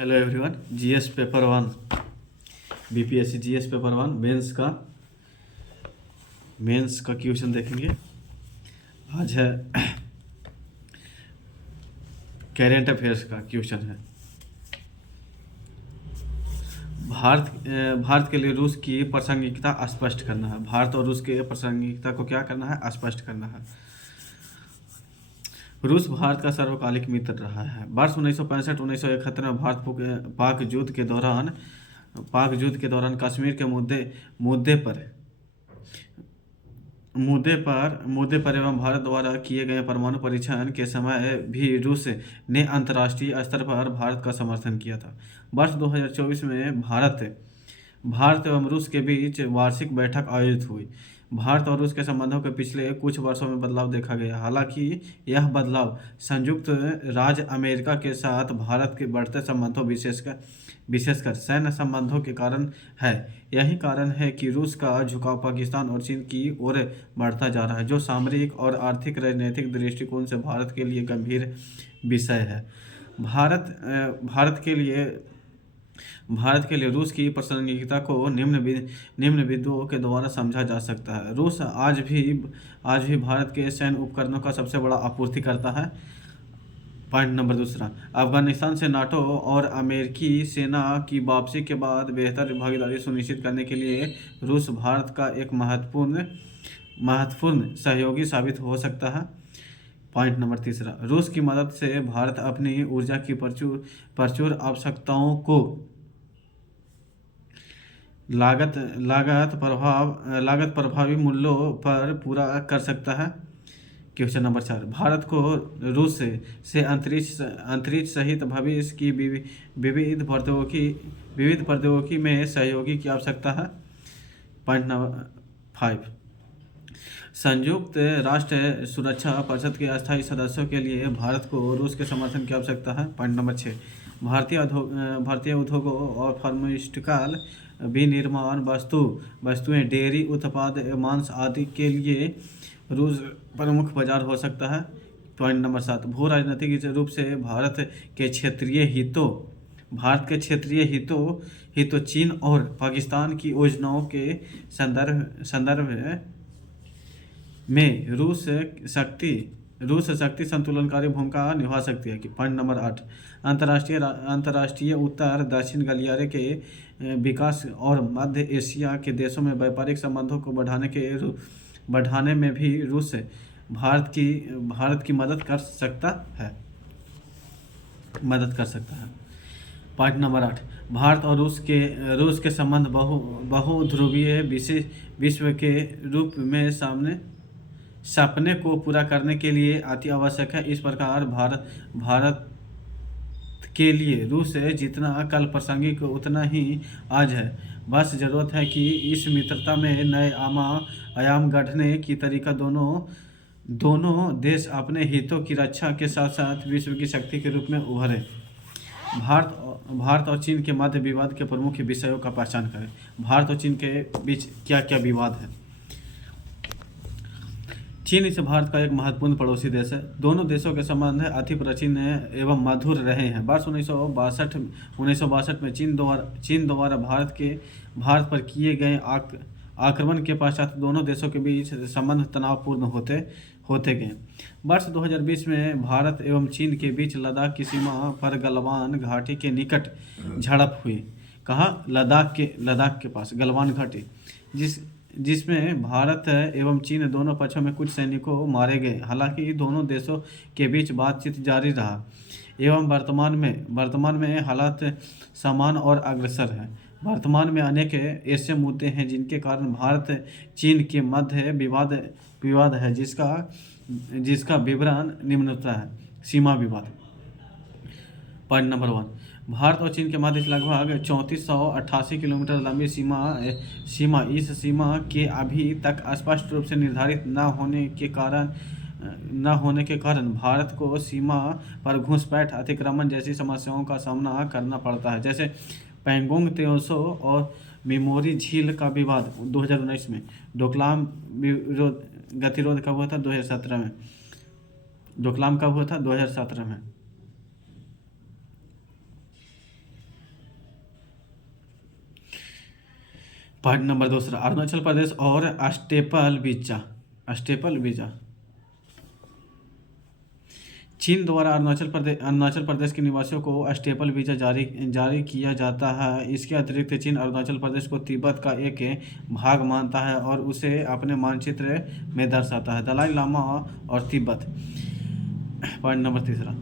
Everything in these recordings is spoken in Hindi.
Hello everyone. GS paper one, BPSC GS paper one mains का क्वेश्चन देखेंगे। आज है करेंट अफेयर्स का क्वेश्चन है। भारत के लिए रूस की प्रासंगिकता स्पष्ट करना है। भारत और रूस के प्रासंगिकता को क्या करना है? स्पष्ट करना है। रूस भारत का सर्वकालिक मित्र रहा है। वर्ष 1965-1971 में पाक युद्ध के दौरान कश्मीर के मुद्दे पर एवं भारत द्वारा किए गए परमाणु परीक्षण के समय भी रूस ने अंतर्राष्ट्रीय स्तर पर भारत का समर्थन किया था। वर्ष 2024 में भारत एवं रूस के बीच वार्षिक बैठक आयोजित हुई। भारत और रूस के संबंधों के पिछले कुछ वर्षों में बदलाव देखा गया। हालांकि यह बदलाव संयुक्त राज्य अमेरिका के साथ भारत के बढ़ते संबंधों विशेषकर सैन्य संबंधों के कारण है। यही कारण है कि रूस का झुकाव पाकिस्तान और चीन की ओर बढ़ता जा रहा है, जो सामरिक और आर्थिक राजनीतिक दृष्टिकोण से भारत के लिए गंभीर विषय है। भारत के लिए रूस की प्रासंगिकता को निम्न बिंदुओं के द्वारा समझा जा सकता है। रूस आज भी भारत के सैन्य उपकरणों का सबसे बड़ा आपूर्तिकर्ता है। पॉइंट नंबर दूसरा, अफगानिस्तान से नाटो और अमेरिकी सेना की वापसी के बाद बेहतर भागीदारी सुनिश्चित करने के लिए रूस भारत का एक महत्वपूर्ण सहयोगी साबित हो सकता है। पॉइंट नंबर तीसरा, रूस की मदद से भारत अपनी ऊर्जा की प्रचुर आवश्यकताओं को लागत प्रभावी मूल्यों पर पूरा कर सकता है। क्वेश्चन नंबर 4, भारत को रूस से अंतरिक्ष सहित भविष्य की विविध प्रौद्योगिकी में सहयोगी की आवश्यकता है। पॉइंट नंबर 5, संयुक्त राष्ट्र सुरक्षा परिषद के अस्थायी सदस्यों के लिए भारत को रूस के समर्थन की आवश्यकता है। पॉइंट नंबर 6, भारतीय उद्योगों और फार्मास्यूटिकल विनिर्माण वस्तुएं, डेयरी उत्पाद, मांस आदि के लिए रूस प्रमुख बाजार हो सकता है। पॉइंट नंबर 7, भू राजनीतिक रूप से भारत के क्षेत्रीय हितों चीन और पाकिस्तान की योजनाओं के संदर्भ में रूस शक्ति संतुलनकारी भूमिका निभा सकती है। पॉइंट नंबर 8, अंतर्राष्ट्रीय उत्तर दक्षिण गलियारे के विकास और मध्य एशिया के देशों में व्यापारिक संबंधों को बढ़ाने में भी रूस भारत की मदद कर सकता है। पॉइंट नंबर 8, भारत और रूस के संबंध बहुध्रुवीय विश्व के रूप में सपने को पूरा करने के लिए अति आवश्यक है। इस प्रकार भारत के लिए रूस जितना कल प्रासंगिक उतना ही आज है। बस जरूरत है कि इस मित्रता में नए आयाम गढ़ने की तरीका दोनों देश अपने हितों की रक्षा के साथ साथ विश्व की शक्ति के रूप में उभरें। भारत और चीन के मध्य विवाद के प्रमुख विषयों का पहचान करें। भारत और चीन के बीच क्या क्या विवाद है? चीन इस भारत का एक महत्वपूर्ण पड़ोसी देश है। दोनों देशों के संबंध अति प्राचीन एवं मधुर रहे हैं। वर्ष 1962 में चीन द्वारा भारत पर किए गए आक्रमण के पश्चात दोनों देशों के बीच संबंध तनावपूर्ण होते गए। वर्ष 2020 में भारत एवं चीन के बीच लद्दाख की सीमा पर गलवान घाटी के निकट झड़प हुई। कहाँ? लद्दाख के पास गलवान घाटी, जिसमें भारत एवं चीन दोनों पक्षों में कुछ सैनिकों मारे गए। हालांकि दोनों देशों के बीच बातचीत जारी रहा एवं वर्तमान में हालात समान और अग्रसर है। वर्तमान में अनेक ऐसे मुद्दे हैं जिनके कारण भारत चीन के मध्य विवाद है, जिसका विवरण निम्नलिखित है। सीमा विवाद। पॉइंट नंबर 1, भारत और चीन के मध्य लगभग 3488 किलोमीटर लंबी सीमा इस सीमा के अभी तक स्पष्ट रूप से निर्धारित न होने के कारण भारत को सीमा पर घुसपैठ, अतिक्रमण जैसी समस्याओं का सामना करना पड़ता है, जैसे पैंगोंग त्सो और मेमोरी झील का विवाद 2019 में। डोकलाम गतिरोध कब हुआ था? 2017 में। डोकलाम कब हुआ था? 2017 में। पॉइंट नंबर दूसरा, Arunachal Pradesh or staple visa. चीन द्वारा अरुणाचल प्रदेश के निवासियों को स्टेपल वीजा जारी जारी किया जाता है। इसके अतिरिक्त चीन अरुणाचल प्रदेश को तिब्बत का एक भाग मानता है और उसे अपने मानचित्र में दर्शाता है। दलाई लामा और तिब्बत। पॉइंट नंबर तीसरा,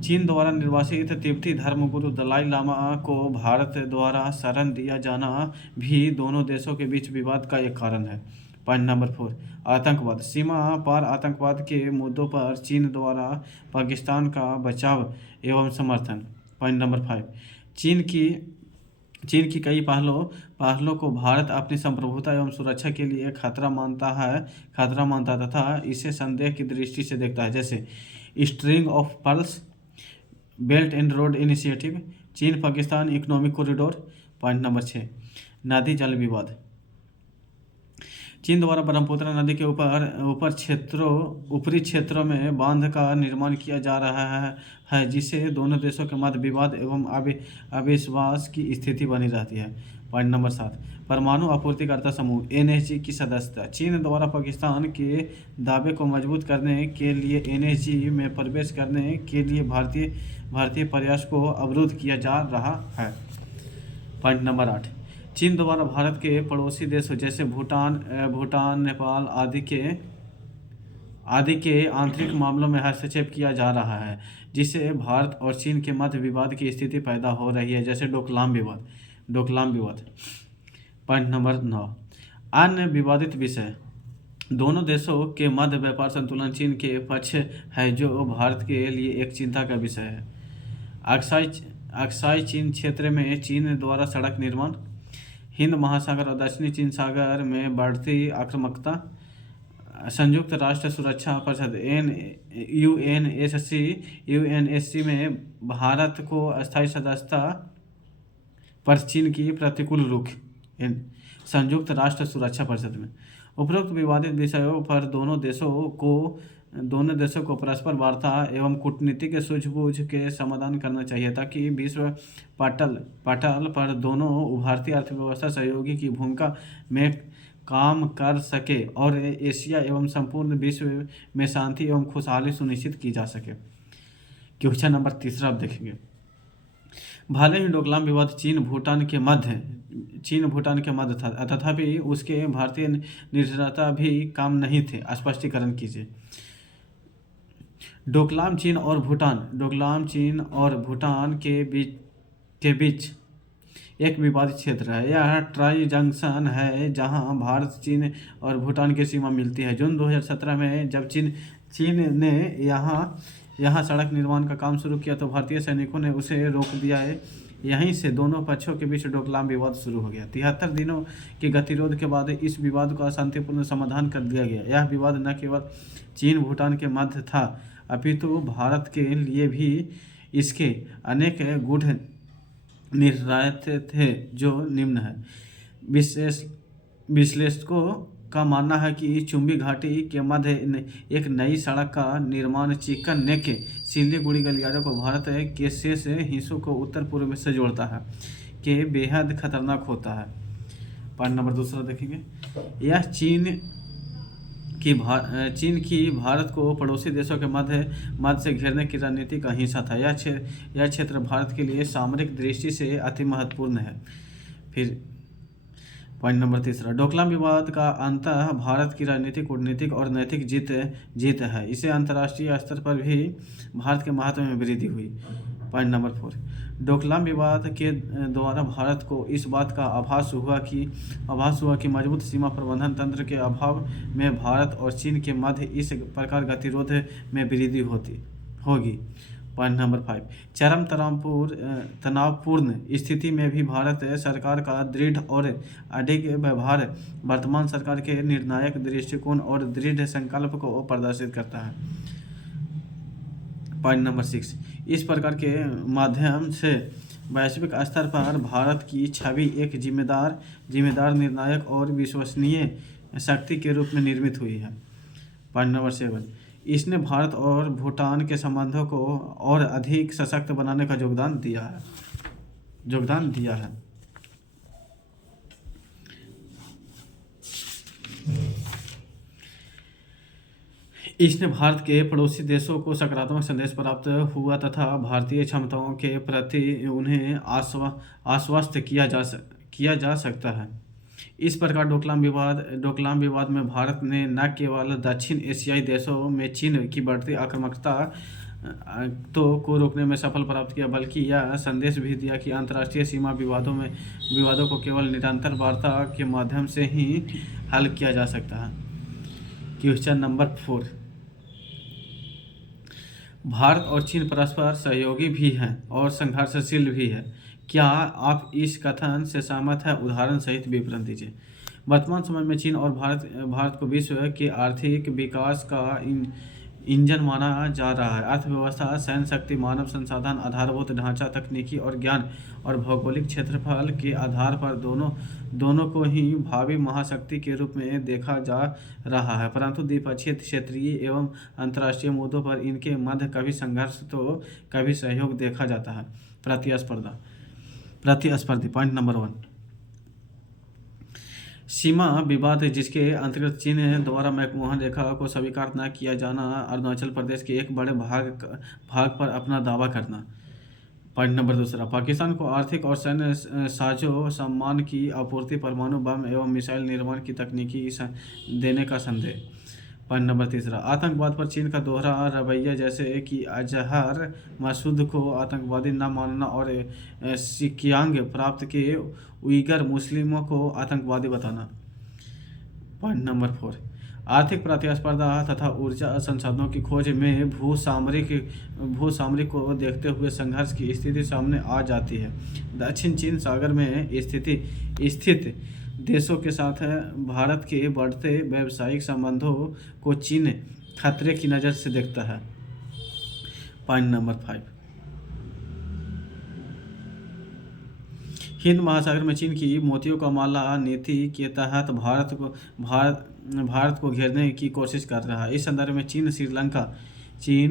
चीन द्वारा निर्वासित तिब्बती धर्मगुरु दलाई लामा को भारत द्वारा शरण दिया जाना भी दोनों देशों के बीच विवाद का एक कारण है। पॉइंट नंबर 4, आतंकवाद। सीमा पार आतंकवाद के मुद्दों पर चीन द्वारा पाकिस्तान का बचाव एवं समर्थन। पॉइंट नंबर 5, चीन की कई पहलों को भारत अपनी संप्रभुता एवं सुरक्षा के लिए खतरा मानता तथा इसे संदेह की दृष्टि से देखता है, जैसे string of pearls, belt and road initiative, चीन Pakistan economic corridor. Point number 6, नदी जल विवाद। चीन द्वारा ब्रह्मपुत्र नदी के ऊपरी क्षेत्रों में बांध का निर्माण किया जा रहा है जिससे दोनों देशों के मध्य विवाद एवं अविश्वास की स्थिति बनी रहती है। पॉइंट नंबर 7, परमाणु आपूर्तिकर्ता समूह NSG की सदस्यता। चीन द्वारा पाकिस्तान के दावे को मजबूत करने के लिए NSG में प्रवेश करने के लिए भारतीय प्रयास को अवरुद्ध किया जा रहा है। पॉइंट नंबर 8, चीन द्वारा भारत के पड़ोसी देशों जैसे भूटान, नेपाल आदि के आंतरिक मामलों में हस्तक्षेप किया जा रहा है, जिससे भारत और चीन के मध्य विवाद की स्थिति पैदा हो रही है, जैसे डोकलाम विवाद। पॉइंट नंबर 9, अन्य विवादित विषय। दोनों देशों के मध्य व्यापार संतुलन चीन के पक्ष है, जो भारत के लिए एक चिंता का विषय है। अक्साई चीन क्षेत्र में चीन द्वारा सड़क निर्माण, हिंद महासागर और दक्षिणी चीन सागर में बढ़ती आक्रामकता, संयुक्त राष्ट्र सुरक्षा परिषद यूएनएससी में भारत को अस्थायी सदस्यता पर चीन की प्रतिकूल रुख, संयुक्त राष्ट्र सुरक्षा परिषद में। उपरोक्त विवादित विषयों पर दोनों देशों को परस्पर वार्ता एवं कूटनीतिक सूझबूझ के समाधान करना चाहिए, ताकि विश्व पटल पर दोनों उभरती अर्थव्यवस्था सहयोगी की भूमिका में काम कर सके और एशिया एवं संपूर्ण विश्व में शांति एवं खुशहाली सुनिश्चित की जा सके। क्वेश्चन नंबर 3 आप देखेंगे। भले ही डोकलाम विवाद चीन भूटान के मध्य था, तथापि उसके भारतीय निष्ठुरता भी कम नहीं थे। स्पष्टीकरण कीजिए। डोकलाम चीन और भूटान के बीच एक विवादित क्षेत्र है। यह ट्राई जंक्शन है जहां भारत, चीन और भूटान की सीमा मिलती है। जून 2017 में जब चीन ने यहाँ सड़क निर्माण का काम शुरू किया तो भारतीय सैनिकों ने उसे रोक दिया है। यहीं से दोनों पक्षों के बीच डोकलाम विवाद शुरू हो गया। 73 दिनों के गतिरोध के बाद इस विवाद का शांतिपूर्ण समाधान कर दिया गया। यह विवाद न केवल चीन भूटान के मध्य था, अपितु भारत के लिए भी इसके अनेक गूढ़ निहितार्थ थे, जो निम्न है। विश्लेषकों का मानना है कि चुंबी घाटी के मध्य एक नई सड़क का निर्माण चिकन नेक सिलीगुड़ी गलियारे को भारत के शेष हिस्सों को उत्तर पूर्व से जोड़ता है के बेहद खतरनाक होता है। पॉइंट नंबर 2 देखेंगे। यह चीन की भारत को पड़ोसी देशों के मध्य से घेरने की रणनीति का हिस्सा था। यह क्षेत्र भारत के लिए सामरिक दृष्टि से अति महत्वपूर्ण है। फिर पॉइंट नंबर 3, डोकलाम विवाद का अंततः भारत की राजनीतिक, कूटनीतिक और नैतिक जीत है। इसे अंतर्राष्ट्रीय स्तर पर भी भारत के महत्व में वृद्धि हुई। पॉइंट नंबर 4, डोकलाम विवाद के द्वारा भारत को इस बात का आभास हुआ कि मजबूत सीमा प्रबंधन तंत्र के अभाव में भारत और चीन के मध्य इस प्रकार गतिरोध में वृद्धि होगी। पॉइंट नंबर 5, चरम तनावपूर्ण स्थिति में भी भारत सरकार का दृढ़ और अडिग व्यवहार वर्तमान सरकार के निर्णायक दृष्टिकोण और दृढ़ संकल्प को प्रदर्शित करता है। पॉइंट नंबर 6, इस प्रकार के माध्यम से वैश्विक स्तर पर भारत की छवि एक जिम्मेदार, निर्णायक और विश्वसनीय शक्ति के रूप में निर्मित हुई है। पॉइंट नंबर 7, इसने भारत और भूटान के संबंधों को और अधिक सशक्त बनाने का योगदान दिया है। इसने भारत के पड़ोसी देशों को सकारात्मक संदेश प्राप्त हुआ तथा भारतीय क्षमताओं के प्रति उन्हें आश्वस्त किया जा सकता है। इस प्रकार डोकलाम विवाद में भारत ने न केवल दक्षिण एशियाई देशों में चीन की बढ़ती आक्रामकता को रोकने में सफल प्राप्त किया, बल्कि यह संदेश भी दिया कि अंतर्राष्ट्रीय सीमा विवादों को केवल निरंतर वार्ता के माध्यम से ही हल किया जा सकता है। क्वेश्चन नंबर 4, भारत और चीन परस्पर सहयोगी भी हैं और संघर्षशील भी है। क्या आप इस कथन से सहमत हैं? उदाहरण सहित विवरण दीजिए। वर्तमान समय में चीन और भारत को विश्व के आर्थिक विकास का इंजन माना जा रहा है। अर्थव्यवस्था, सैन्य शक्ति, मानव संसाधन, आधारभूत ढांचा, तकनीकी और ज्ञान और भौगोलिक क्षेत्रफल के आधार पर दोनों को ही भावी महाशक्ति के रूप में देखा जा रहा है, परंतु द्विपक्षीय, क्षेत्रीय एवं अंतर्राष्ट्रीय मुद्दों पर इनके मध्य कभी संघर्ष तो कभी सहयोग देखा जाता है। प्रतिस्पर्धी पॉइंट नंबर 1, सीमा विवाद जिसके अंतर्गत चीन द्वारा मैकमोहन रेखा को स्वीकार न किया जाना, अरुणाचल प्रदेश के एक बड़े भाग पर अपना दावा करना। पॉइंट नंबर 2, पाकिस्तान को आर्थिक और सैन्य साजो सामान की आपूर्ति, परमाणु बम एवं मिसाइल निर्माण की तकनीकी देने का संदेह। पॉइंट नंबर 3, आतंकवाद पर चीन का दोहरा रवैया, जैसे कि अजहर मसूद को आतंकवादी न मानना और सिकियांग प्रांत के उइगर मुस्लिमों को आतंकवादी बताना। पॉइंट नंबर 4, आर्थिक प्रतिस्पर्धा तथा ऊर्जा संसाधनों की खोज में भूसामरिक को देखते हुए संघर्ष की स्थिति सामने आ जाती है। दक्षिण चीन सागर में स्थित देशों के साथ भारत के बढ़ते व्यावसायिक संबंधों को चीन खतरे की नज़र से देखता है। पॉइंट नंबर 5, हिंद महासागर में चीन की मोतियों का माला नीति के तहत भारत को घेरने की कोशिश कर रहा है। इस संदर्भ में चीन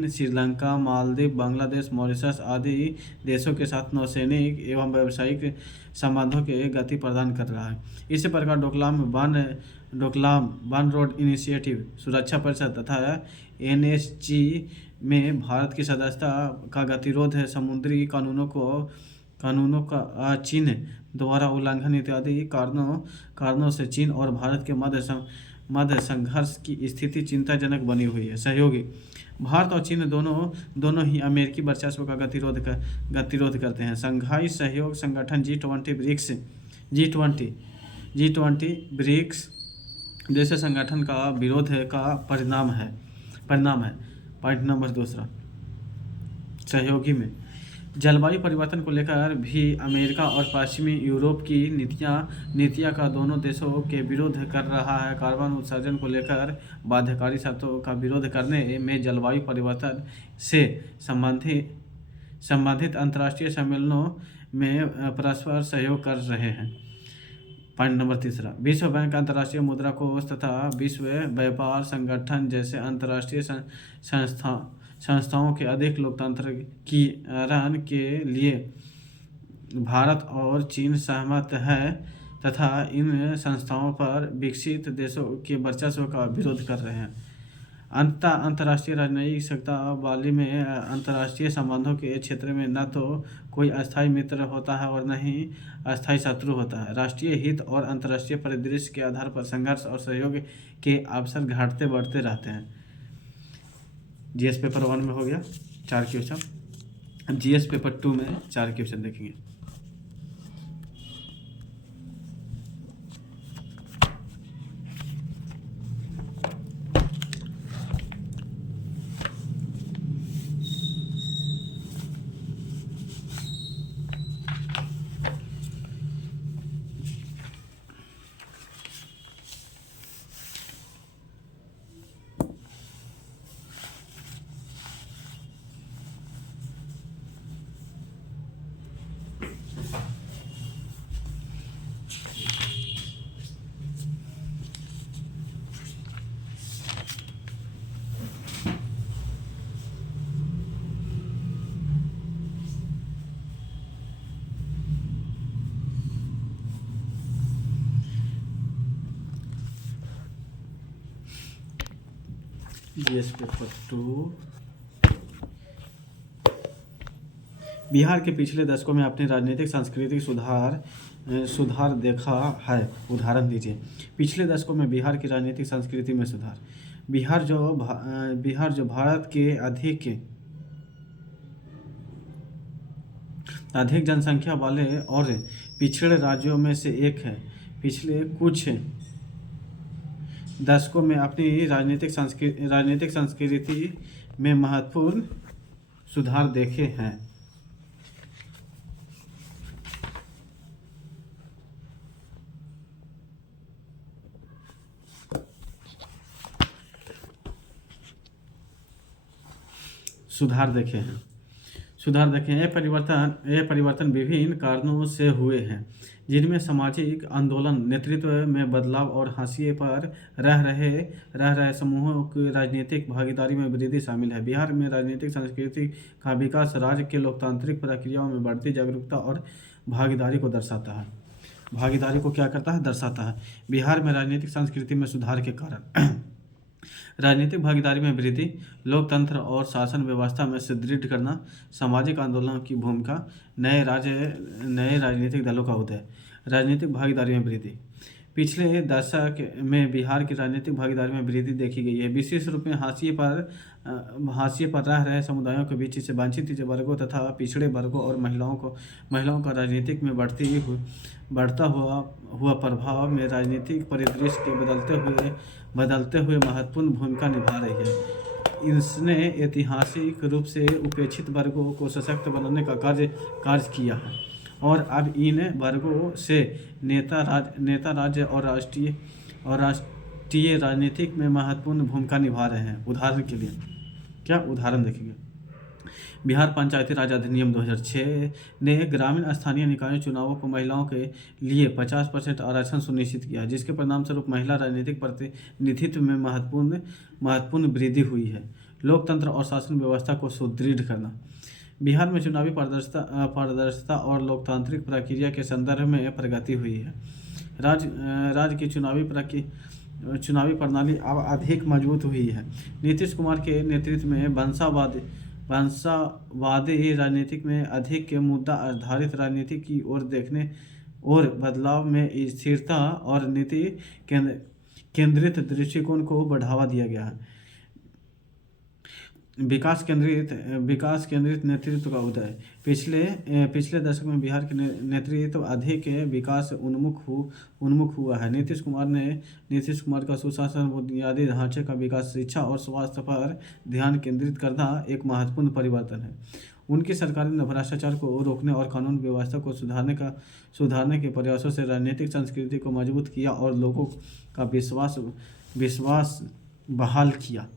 श्रीलंका, मालदीव, बांग्लादेश, मॉरिशस आदि देशों के साथ नौसैनिक एवं व्यावसायिक संबंधों के गति प्रदान कर रहा है। इसी प्रकार डोकलाम वन रोड इनिशिएटिव, सुरक्षा परिषद तथा NSG में भारत की सदस्यता का गतिरोध, समुद्री कानूनों का चीन द्वारा उल्लंघन इत्यादि कारणों से चीन और भारत के मध्य संघर्ष की स्थिति चिंताजनक बनी हुई है। सहयोगी, भारत और चीन दोनों ही अमेरिकी वर्चस्व का गतिरोध करते हैं। शंघाई सहयोग संगठन G20 ब्रिक्स जैसे संगठन का विरोध का परिणाम है। पॉइंट नंबर 2, सहयोगी में जलवायु परिवर्तन को लेकर भी अमेरिका और पश्चिमी यूरोप की नीतियां का दोनों देशों के विरोध कर रहा है। कार्बन उत्सर्जन को लेकर बाध्यकारी शर्तों का विरोध करने में जलवायु परिवर्तन से संबंधित अंतर्राष्ट्रीय सम्मेलनों में परस्पर सहयोग कर रहे हैं। पॉइंट नंबर 3, विश्व बैंक, अंतर्राष्ट्रीय मुद्रा कोष तथा विश्व व्यापार संगठन जैसे अंतर्राष्ट्रीय संस्थाओं के अधिक लोकतंत्रीकरण के लिए भारत और चीन सहमत है तथा इन संस्थाओं पर विकसित देशों के वर्चस्व का विरोध कर रहे हैं। अंतर्राष्ट्रीय राजनयिक शब्दावली में अंतर्राष्ट्रीय संबंधों के क्षेत्र में न तो कोई अस्थायी मित्र होता है और न ही अस्थायी शत्रु होता है। राष्ट्रीय हित और अंतर्राष्ट्रीय परिदृश्य के आधार पर संघर्ष और सहयोग के अवसर घटते बढ़ते रहते हैं। GS पेपर 1 में हो गया 4 क्वेश्चन, GS पेपर 2 में 4 क्वेश्चन देखेंगे। GS paper 2। बिहार के पिछले दशकों में अपनी राजनीतिक सांस्कृतिक सुधार देखा है। उदाहरण दीजिए। पिछले दशकों में बिहार की राजनीतिक संस्कृति में सुधार। बिहार जो भारत के अधिक जनसंख्या वाले और पिछड़े राज्यों में से एक है, पिछले कुछ दशकों में अपनी राजनीतिक संस्कृति में महत्वपूर्ण सुधार देखे हैं। सुधार देखें। ये परिवर्तन विभिन्न कारणों से हुए हैं, जिनमें सामाजिक आंदोलन, नेतृत्व में बदलाव और हाशिए पर रह रहे समूहों की राजनीतिक भागीदारी में वृद्धि शामिल है। बिहार में राजनीतिक संस्कृति का विकास राज्य के लोकतांत्रिक प्रक्रियाओं में बढ़ती जागरूकता और भागीदारी को दर्शाता है। भागीदारी को क्या करता है? दर्शाता है। बिहार में राजनीतिक संस्कृति में सुधार के कारण राजनीतिक भागीदारी में वृद्धि, लोकतंत्र और शासन व्यवस्था में सुदृढ़ करना, सामाजिक आंदोलनों की भूमिका, नए राजनीतिक दलों का उदय। राजनीतिक भागीदारी में वृद्धि। पिछले दशक में बिहार की राजनीतिक भागीदारी में वृद्धि देखी गई है। विशेष रूप में हाशिए पर रह रहे समुदायों के बीच से वंचित वर्गों तथा पिछड़े वर्गों और महिलाओं का राजनीतिक में बढ़ता हुआ प्रभाव में राजनीतिक परिदृश्य के बदलते हुए महत्वपूर्ण भूमिका निभा रही है। इसने ऐतिहासिक रूप से उपेक्षित वर्गों को सशक्त बनाने का कार्य किया है और अब इन वर्गों से नेता राज्य और राष्ट्रीय राजनीतिक में महत्वपूर्ण भूमिका निभा रहे हैं। उदाहरण के लिए क्या उदाहरण देखेंगे? बिहार पंचायती राज अधिनियम 2006 ने ग्रामीण स्थानीय निकायों चुनावों को महिलाओं के लिए 50% आरक्षण सुनिश्चित किया, जिसके परिणामस्वरूप महिला राजनीतिक प्रतिनिधित्व में महत्वपूर्ण वृद्धि हुई है। लोकतंत्र और शासन व्यवस्था को सुदृढ़ करना। बिहार में चुनावी पारदर्शिता और लोकतांत्रिक प्रक्रिया के संदर्भ में प्रगति हुई है। राज्य की चुनावी प्रणाली अब अधिक मजबूत हुई है। नीतीश कुमार के नेतृत्व में वंशवादी राजनीतिक में अधिक के मुद्दा आधारित राजनीति की ओर देखने और बदलाव में स्थिरता और नीति केंद्रित दृष्टिकोण को बढ़ावा दिया गया है। विकास केंद्रित नेतृत्व का उदय। पिछले दशक में बिहार के नेतृत्व अधिक विकास उन्मुख हुआ है। नीतीश कुमार का सुशासन, बुनियादी ढांचे का विकास, शिक्षा और स्वास्थ्य पर ध्यान केंद्रित करना एक महत्वपूर्ण परिवर्तन है। उनकी सरकार ने भ्रष्टाचार को रोकने और कानून व्यवस्था को सुधारने के प्रयासों से राजनीतिक संस्कृति को मजबूत किया और लोगों का विश्वास बहाल किया।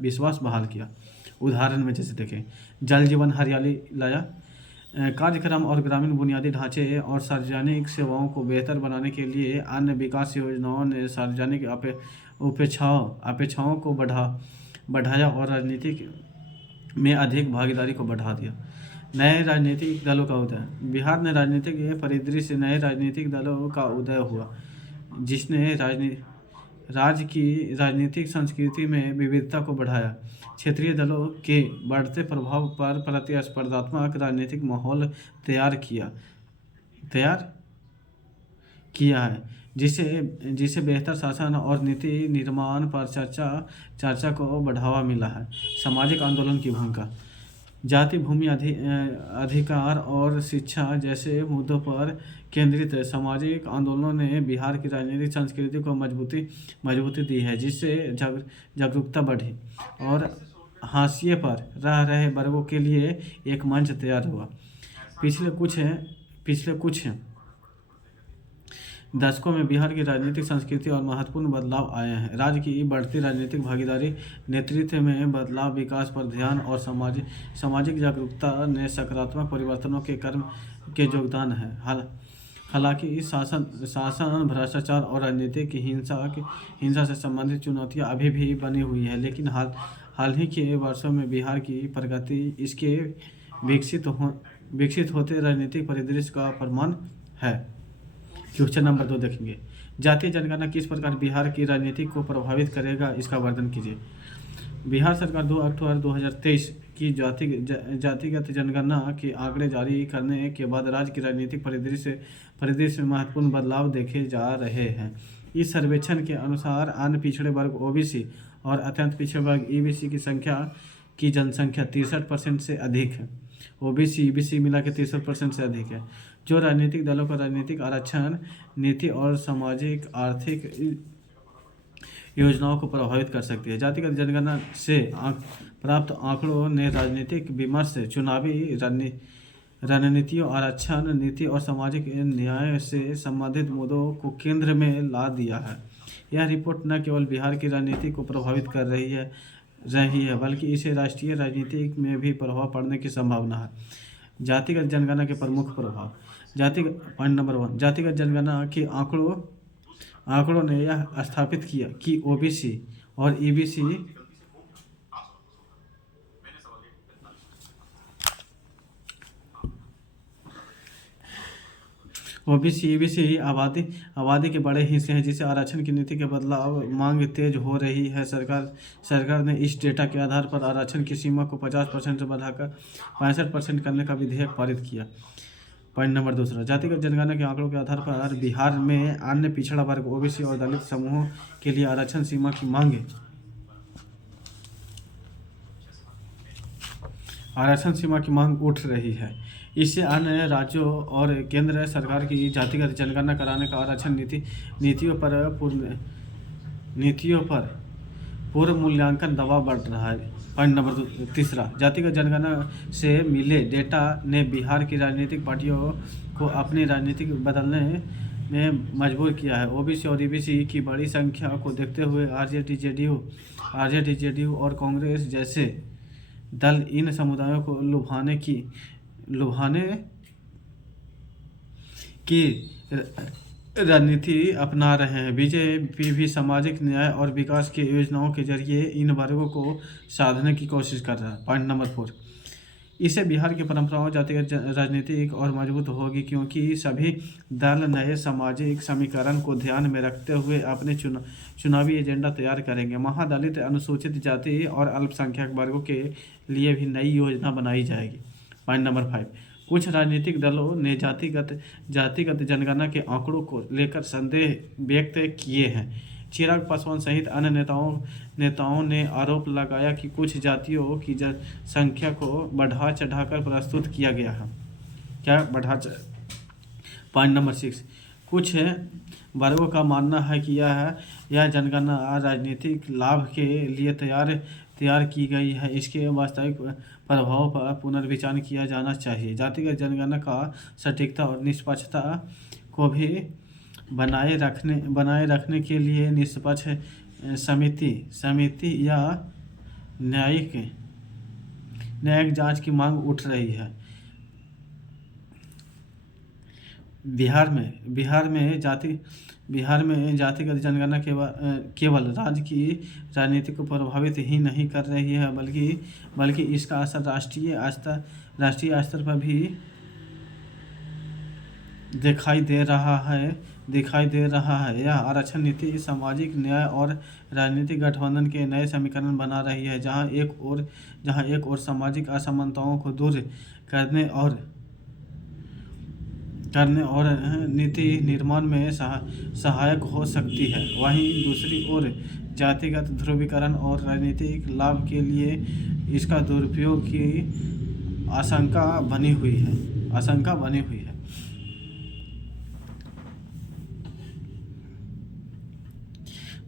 विश्वास बहाल किया। उदाहरण में जैसे देखें, जल जीवन हरियाली लाया। कार्यक्रम और ग्रामीण बुनियादी ढांचे और सार्वजनिक सेवाओं को बेहतर बनाने के लिए अन्य विकास योजनाओं ने सार्वजनिक अपेक्षाओं को बढ़ाया और राजनीतिक में अधिक भागीदारी को बढ़ा दिया। नए राजनीतिक दलों का उदय। बिहार में राजनीतिक परिदृश्य से नए राजनीतिक दलों का उदय हुआ, जिसने राज्य की राजनीतिक संस्कृति में विविधता को बढ़ाया। क्षेत्रीय दलों के बढ़ते प्रभाव पर प्रतिस्पर्धात्मक राजनीतिक माहौल तैयार किया है, जिसे बेहतर शासन और नीति निर्माण पर चर्चा को बढ़ावा मिला है। सामाजिक आंदोलन की भूमिका। जाति, भूमि अधिकार और शिक्षा जैसे मुद्दों पर केंद्रित सामाजिक आंदोलनों ने बिहार की राजनीतिक संस्कृति को मजबूती दी है, जिससे जागरूकता बढ़ी और हाशिए पर रह रहे वर्गों के लिए एक मंच तैयार हुआ। पिछले कुछ दशकों में बिहार की राजनीतिक संस्कृति और महत्वपूर्ण बदलाव आए हैं। राज्य की बढ़ती राजनीतिक भागीदारी, नेतृत्व में बदलाव, विकास पर ध्यान और सामाजिक जागरूकता ने सकारात्मक परिवर्तनों के योगदान है। हालांकि शासन, भ्रष्टाचार और राजनीतिक हिंसा से संबंधित चुनौतियां अभी भी बनी हुई है, लेकिन हाल ही के वर्षों में बिहार की प्रगति इसके विकसित होते राजनीतिक परिदृश्य का प्रमाण है। क्वेश्चन नंबर 2 देखेंगे। जातीय जनगणना किस प्रकार बिहार की राजनीति को प्रभावित करेगा, इसका वर्णन कीजिए। बिहार सरकार 2 अक्टूबर 2023 की जातिगत जनगणना के आंकड़े जारी करने के बाद राज्य की राजनीतिक परिदृश्य में महत्वपूर्ण बदलाव देखे जा रहे हैं। इस सर्वेक्षण के अनुसार अन्य पिछड़े वर्ग ओबीसी और अत्यंत पिछड़े वर्ग ईबीसी की जनसंख्या 63% से अधिक है। ओबीसी ईबीसी मिला के 63% से अधिक है, जो राजनीतिक दलों का राजनीतिक आरक्षण नीति और सामाजिक आर्थिक योजनाओं को प्रभावित कर सकती है। जातिगत जनगणना से प्राप्त आंकड़ों ने राजनीतिक विमर्श, चुनावी रणनीतियों, आरक्षण नीति और सामाजिक न्याय से संबंधित मुद्दों को केंद्र में ला दिया है। यह रिपोर्ट न केवल बिहार की राजनीति को प्रभावित कर रही है बल्कि इसे राष्ट्रीय राजनीति में भी प्रभाव पड़ने की संभावना है। जातिगत जनगणना के प्रमुख प्रभाव। पॉइंट नंबर 1, जातिगत जनगणना के आंकड़ों ने यह स्थापित किया कि ओबीसी और ईबीसी आबादी के बड़े हिस्से हैं, जिसे आरक्षण की नीति के बदलाव मांग तेज हो रही है। सरकार ने इस डेटा के आधार पर आरक्षण की सीमा को 50% से बढ़ाकर 65% करने का विधेयक पारित किया। पॉइंट नंबर 2, जातिगत जनगणना के आंकड़ों के आधार पर बिहार में अन्य पिछड़ा वर्ग ओबीसी और दलित समूहों के लिए आरक्षण सीमा की मांग उठ रही है। इससे अन्य राज्यों और केंद्र सरकार की जातिगत जनगणना कराने का आरक्षण नीतियों पर पूर्व मूल्यांकन दबाव बढ़ रहा है। पॉइंट नंबर 3, जातिगत जनगणना से मिले डेटा ने बिहार की राजनीतिक पार्टियों को अपनी राजनीति बदलने में मजबूर किया है। ओबीसी और ईबीसी की बड़ी संख्या को देखते हुए आरजेडी जेडीयू और कांग्रेस जैसे दल इन समुदायों को लुभाने की रणनीति अपना रहे हैं। बीजेपी भी सामाजिक न्याय और विकास की योजनाओं के जरिए इन वर्गों को साधने की कोशिश कर रहा है। पॉइंट नंबर 4, इससे बिहार की परंपराओं जातिगत राजनीति और मजबूत होगी, क्योंकि सभी दल नए सामाजिक समीकरण को ध्यान में रखते हुए अपने चुनावी एजेंडा तैयार करेंगे। महादलित, अनुसूचित जाति और अल्पसंख्यक वर्गों के लिए भी नई योजना बनाई जाएगी। पॉइंट नंबर 5, कुछ राजनीतिक दलों ने जातिगत जनगणना के आंकड़ों को लेकर संदेह व्यक्त किए हैं। चिराग पासवान सहित अन्य नेताओं ने आरोप लगाया कि कुछ जातियों की संख्या को बढ़ा चढ़ाकर प्रस्तुत किया गया है। पॉइंट नंबर 6, कुछ वर्गों का मानना है कि यह जनगणना राजनीतिक लाभ के लिए तैयार की गई है। इसके वास्तविक प्रभाव पर पुनर्विचार किया जाना चाहिए। जातिगत जनगणना का सटीकता और निष्पक्षता को भी बनाए रखने के लिए निष्पक्ष समिति या न्यायिक जांच की मांग उठ रही है। बिहार में जातिगत जनगणना केवल राज्य की राजनीति को प्रभावित ही नहीं कर रही है, बल्कि इसका असर राष्ट्रीय स्तर पर भी दिखाई दे रहा है। यह आरक्षण नीति सामाजिक न्याय और राजनीतिक गठबंधन के नए समीकरण बना रही है, जहां एक और सामाजिक असमानताओं को दूर करने और नीति निर्माण में सहायक हो सकती है। वहीं दूसरी ओर जातिगत ध्रुवीकरण और राजनीतिक लाभ के लिए इसका दुरुपयोग की आशंका बनी हुई है।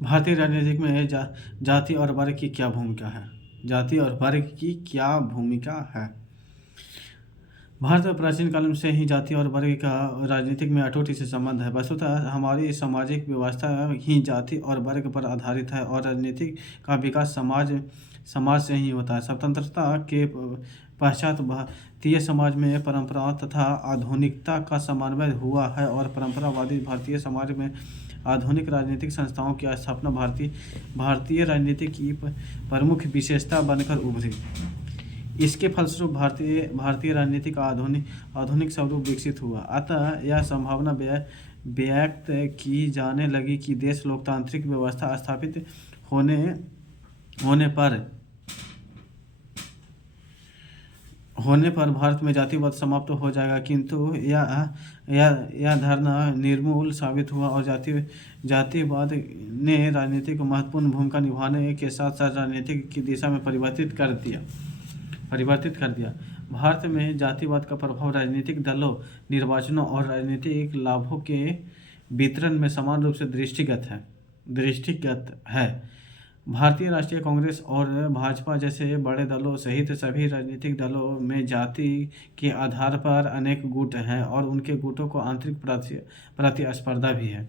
भारतीय राजनीति में जाति और वर्ग की क्या भूमिका है? भारत में प्राचीन काल से ही जाति और वर्ग का राजनीतिक में अटूट से संबंध है। वस्तुतः हमारी सामाजिक व्यवस्था ही जाति और वर्ग पर आधारित है और राजनीति का विकास समाज से ही होता है। स्वतंत्रता के पश्चात भारतीय समाज में परंपराओं तथा आधुनिकता का समन्वय हुआ है और परंपरावादी भारतीय समाज में आधुनिक राजनीतिक संस्थाओं की स्थापना भारतीय राजनीति की प्रमुख विशेषता बनकर उभरी। इसके फलस्वरूप भारतीय राजनीति का आधुनिक स्वरूप विकसित हुआ। अतः यह संभावना व्यक्त की जाने लगी कि देश लोकतांत्रिक व्यवस्था स्थापित होने पर होने पर भारत में जातिवाद समाप्त हो जाएगा, किंतु यह धारणा निर्मूल साबित हुआ और जातिवाद ने राजनीति को महत्वपूर्ण भूमिका निभाने के साथ साथ राजनीति की दिशा में परिवर्तित कर दिया। भारत में जातिवाद का प्रभाव राजनीतिक दलों, निर्वाचनों और राजनीतिक लाभों के वितरण में समान रूप से दृष्टिगत है। भारतीय राष्ट्रीय कांग्रेस और भाजपा जैसे बड़े दलों सहित सभी राजनीतिक दलों में जाति के आधार पर अनेक गुट हैं और उनके गुटों को आंतरिक प्रतिस्पर्धा भी है।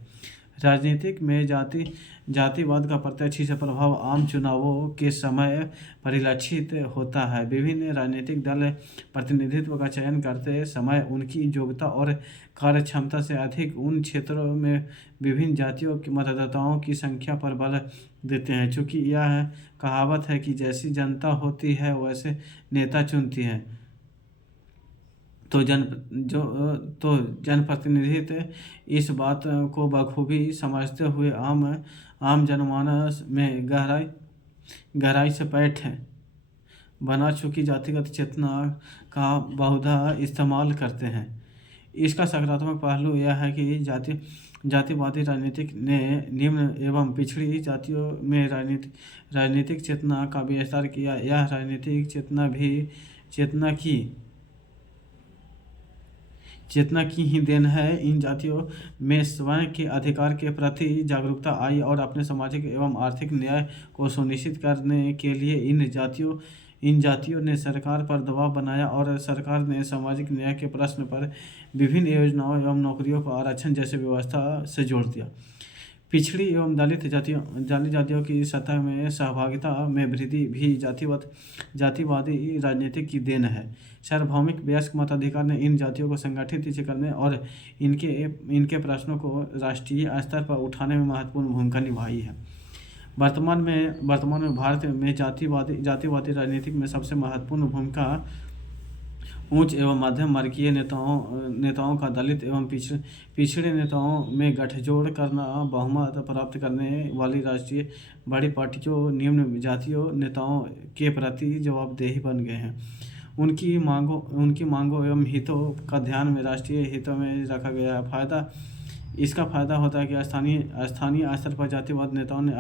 राजनीतिक में जातिवाद का प्रत्यक्ष से प्रभाव आम चुनावों के समय परिलक्षित होता है। विभिन्न राजनीतिक दल प्रतिनिधित्व का चयन करते समय उनकी योग्यता और कार्यक्षमता से अधिक उन क्षेत्रों में विभिन्न जातियों के मतदाताओं की संख्या पर बल देते हैं। चूँकि यह कहावत है कि जैसी जनता होती है वैसे नेता चुनती है, तो जनप्रतिनिधित्व इस बात को बखूबी समझते हुए आम जनमानस में गहराई से पैठ बना चुकी जातिगत चेतना का बहुधा इस्तेमाल करते हैं। इसका सकारात्मक पहलू यह है कि जातिवादी राजनीतिक ने निम्न एवं पिछड़ी जातियों में राजनीतिक चेतना का विस्तार किया। यह राजनीतिक चेतना की ही देन है। इन जातियों में स्वयं के अधिकार के प्रति जागरूकता आई और अपने सामाजिक एवं आर्थिक न्याय को सुनिश्चित करने के लिए इन जातियों ने सरकार पर दबाव बनाया और सरकार ने सामाजिक न्याय के प्रश्न पर विभिन्न योजनाओं एवं नौकरियों को आरक्षण जैसे व्यवस्था से जोड़ दिया। पिछड़ी एवं दलित जातियों की सतह में सहभागिता में वृद्धि भी जातिवादी राजनीति की देन है। सार्वभौमिक वयस्क मताधिकार ने इन जातियों को संगठित करने और इनके प्रश्नों को राष्ट्रीय स्तर पर उठाने में महत्वपूर्ण भूमिका निभाई है। वर्तमान में भारत में जातिवादी राजनीति में सबसे महत्वपूर्ण भूमिका उच्च एवं मध्यम वर्गीय नेताओं का दलित एवं पिछड़े नेताओं में गठजोड़ करना, बहुमत प्राप्त करने वाली राष्ट्रीय बड़ी पार्टियों निम्न जातीय नेताओं के प्रति जवाबदेही बन गए हैं। उनकी मांगों एवं हितों का ध्यान में राष्ट्रीय हितों में रखा गया है। इसका फायदा होता है कि स्थानीय स्तर पर जातिवाद नेताओं ने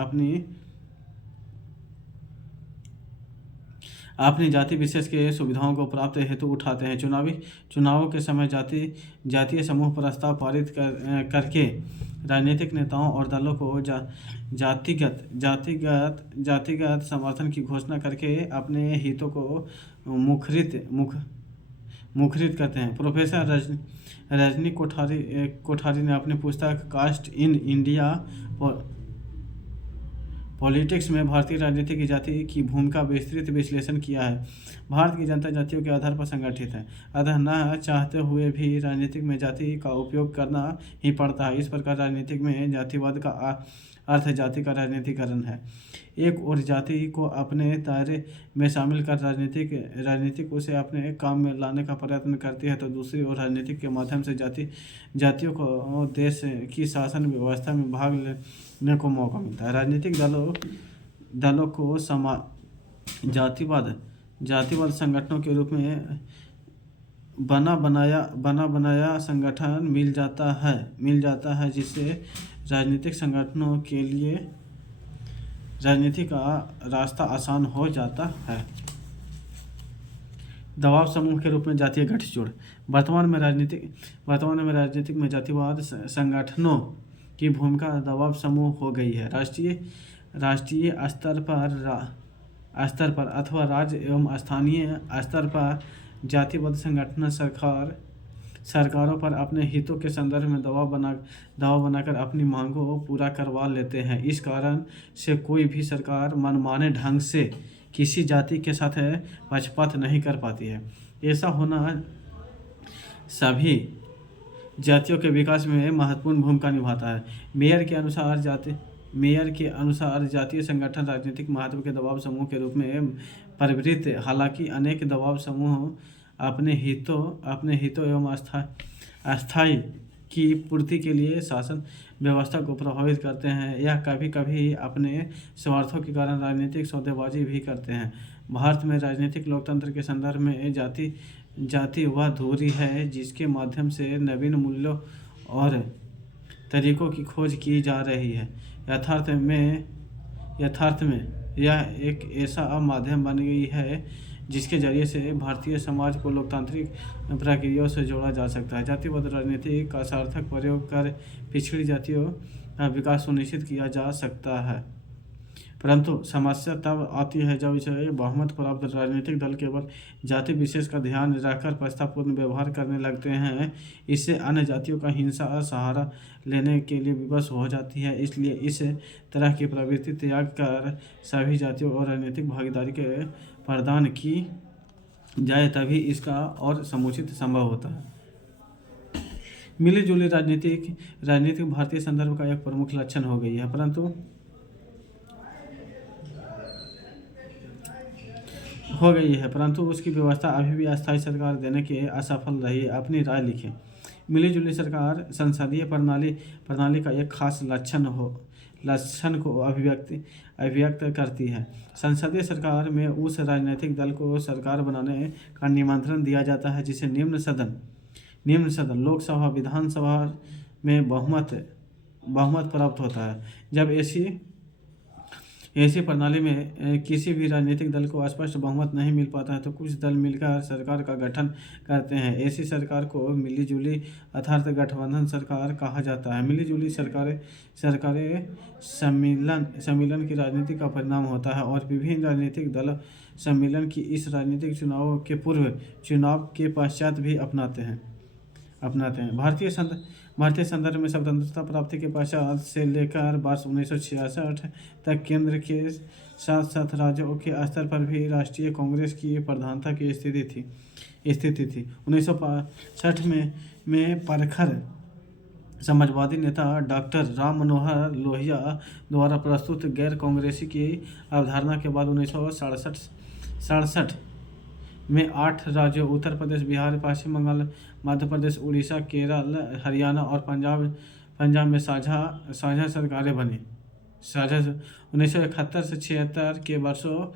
अपनी जाति विशेष के सुविधाओं को प्राप्त हेतु उठाते हैं। चुनावों के समय जातीय समूह प्रस्ताव पारित करके राजनीतिक नेताओं और दलों को जातिगत समर्थन की घोषणा करके अपने हितों को मुखरित करते हैं। प्रोफेसर रजनी कोठारी ने अपनी पुस्तक कास्ट इन इंडिया पॉलिटिक्स में भारतीय राजनीति की जाति की भूमिका विस्तृत विश्लेषण किया है। भारत की जनता जातियों के आधार पर संगठित है, अतः न चाहते हुए भी राजनीति में जाति का उपयोग करना ही पड़ता है। इस प्रकार राजनीति में जातिवाद का अर्थ जाति का राजनीतिकरण है। एक और जाति को अपने दायरे में शामिल कर राजनीतिक उसे अपने काम में लाने का प्रयत्न करती है, तो दूसरी ओर राजनीति के माध्यम से जातियों को देश की शासन व्यवस्था में भाग लेने को मौका मिलता है। राजनीतिक दलों को जातिवाद संगठनों के रूप में बना बनाया संगठन मिल जाता है जिससे राजनीतिक संगठनों के लिए राजनीति का रास्ता आसान हो जाता है। दबाव समूह के रूप में जातीय गठजोड़। वर्तमान में राजनीतिक में जातिवाद संगठनों की भूमिका दबाव समूह हो गई है। राष्ट्रीय स्तर पर अथवा राज्य एवं स्थानीय स्तर पर जातिवाद संगठन सरकारों पर अपने हितों के संदर्भ में दबाव बनाकर अपनी मांगों को पूरा करवा लेते हैं। इस कारण से कोई भी सरकार मनमाने ढंग से किसी जाति के साथ पक्षपात नहीं कर पाती है। ऐसा होना सभी जातियों के विकास में महत्वपूर्ण भूमिका निभाता है। मेयर के अनुसार जातीय संगठन राजनीतिक महत्व के दबाव समूह के रूप में परिवृत्त। हालांकि अनेक दबाव समूह अपने हितों एवं अस्थायी की पूर्ति के लिए शासन व्यवस्था को प्रभावित करते हैं। यह कभी कभी अपने स्वार्थों के कारण राजनीतिक सौदेबाजी भी करते हैं। भारत में राजनीतिक लोकतंत्र के संदर्भ में जाति वह धुरी है जिसके माध्यम से नवीन मूल्यों और तरीकों की खोज की जा रही है। यथार्थ में यह एक ऐसा माध्यम बन गई है जिसके जरिए से भारतीय समाज को लोकतांत्रिक प्रक्रियाओं से जोड़ा जा सकता है। जातिवाद राजनीति का सार्थक प्रयोग कर पिछड़ी जातियों का विकास सुनिश्चित किया जा सकता है, परंतु समस्या तब आती है जब इसे बहुमत प्राप्त राजनीतिक दल केवल जाति विशेष का ध्यान रखकर प्रस्तावपूर्ण व्यवहार करने लगते हैं। इससे अन्य जातियों का हिंसा सहारा लेने के लिए विवश हो जाती है। इसलिए इस तरह की प्रवृत्ति त्याग कर सभी जातियों और राजनीतिक भागीदारी के प्रदान की जाए, तभी इसका और समुचित संभव होता है। मिली जुली राजनीतिक भारतीय संदर्भ का एक प्रमुख लक्षण हो गई है, परंतु उसकी व्यवस्था अभी भी अस्थायी सरकार देने के असफल रही है। अपनी राय लिखें। मिली जुली सरकार संसदीय प्रणाली का एक खास लक्षण को अभिव्यक्त करती है। संसदीय सरकार में उस राजनीतिक दल को सरकार बनाने का निमंत्रण दिया जाता है जिसे निम्न सदन लोकसभा विधानसभा में बहुमत प्राप्त होता है। जब ऐसी प्रणाली में किसी भी राजनीतिक दल को स्पष्ट बहुमत नहीं मिल पाता है तो कुछ दल मिलकर सरकार का गठन करते हैं। ऐसी सरकार को मिली जुली अर्थात गठबंधन सरकार कहा जाता है। मिली जुली सरकारें सम्मिलन की राजनीति का परिणाम होता है और विभिन्न राजनीतिक दल सम्मिलन की इस राजनीतिक चुनाव के पूर्व चुनाव के पश्चात भी अपनाते हैं। भारतीय संदर्भ में स्वतंत्रता प्राप्ति के पश्चात से लेकर वर्ष 1966 तक केंद्र के साथ साथ राज्यों के स्तर पर भी राष्ट्रीय कांग्रेस की प्रधानता की स्थिति थी। 1965 में प्रखर समाजवादी नेता डॉक्टर राम मनोहर लोहिया द्वारा प्रस्तुत गैर कांग्रेसी की अवधारणा के बाद 1967 में 8 राज्यों उत्तर प्रदेश, बिहार, पश्चिम बंगाल, मध्य प्रदेश, उड़ीसा, केरल, हरियाणा और पंजाब में साझा सरकारें बनी। 1971 से 76 के वर्षों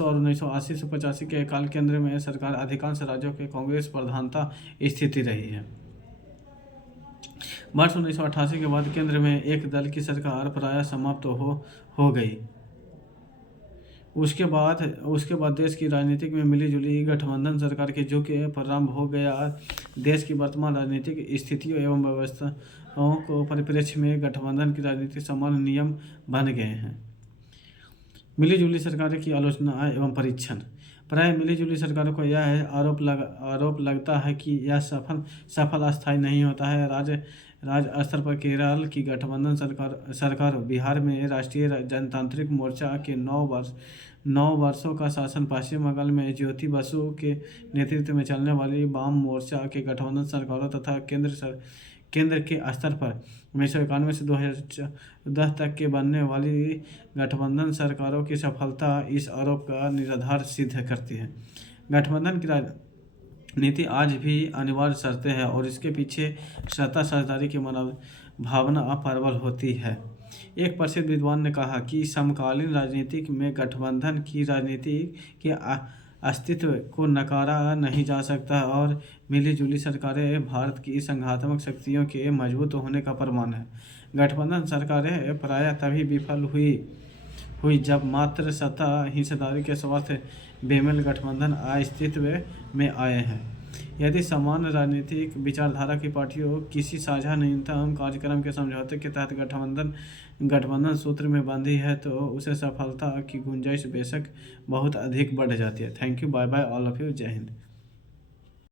और 1980 से 85 के काल केंद्र में सरकार अधिकांश राज्यों के कांग्रेस प्रधानता स्थिति रही है। वर्ष 1988 के बाद केंद्र में एक दल की सरकार प्रायः समाप्त हो गई। उसके बाद देश की राजनीति में मिली जुली गठबंधन सरकार के युग के प्रारंभ हो गया। देश की वर्तमान राजनीतिक स्थितियों एवं व्यवस्थाओं को परिप्रेक्ष्य में गठबंधन की राजनीति सामान्य नियम बन गए हैं। मिली जुली सरकारों की आलोचना एवं परीक्षण। प्राय मिली जुली सरकारों को यह आरोप लगता है कि यह सफल अस्थायी नहीं होता है। राज्य स्तर पर केरल की गठबंधन सरकार, बिहार में राष्ट्रीय जनतांत्रिक मोर्चा के 9 वर्षों का शासन, पश्चिम बंगाल में ज्योति बसु के नेतृत्व में चलने वाली वाम मोर्चा के गठबंधन सरकारों तथा केंद्र के स्तर पर 1991 से 2014 तक के बनने वाली गठबंधन सरकारों की सफलता इस आरोप का निराधार सिद्ध करती है। गठबंधन की नीति आज भी अनिवार्य शर्तें है और इसके पीछे सत्ता साझेदारी की भावना प्रबल होती है। एक प्रसिद्ध विद्वान ने कहा कि समकालीन राजनीति में गठबंधन की राजनीति के अस्तित्व को नकारा नहीं जा सकता और मिली जुली सरकारें भारत की संघात्मक शक्तियों के मजबूत होने का प्रमाण है। गठबंधन सरकारें प्रायः तभी विफल हुई जब मात्र सत्ता हिस्सेदारी के स्वार्थ बेमेल गठबंधन अस्तित्व में आए हैं। यदि समान राजनीतिक विचारधारा की पार्टियों किसी साझा न्यूनतम कार्यक्रम के समझौते के तहत गठबंधन सूत्र में बंधी है तो उसे सफलता की गुंजाइश बेशक बहुत अधिक बढ़ जाती है। Thank you, bye bye all of you, जय हिंद।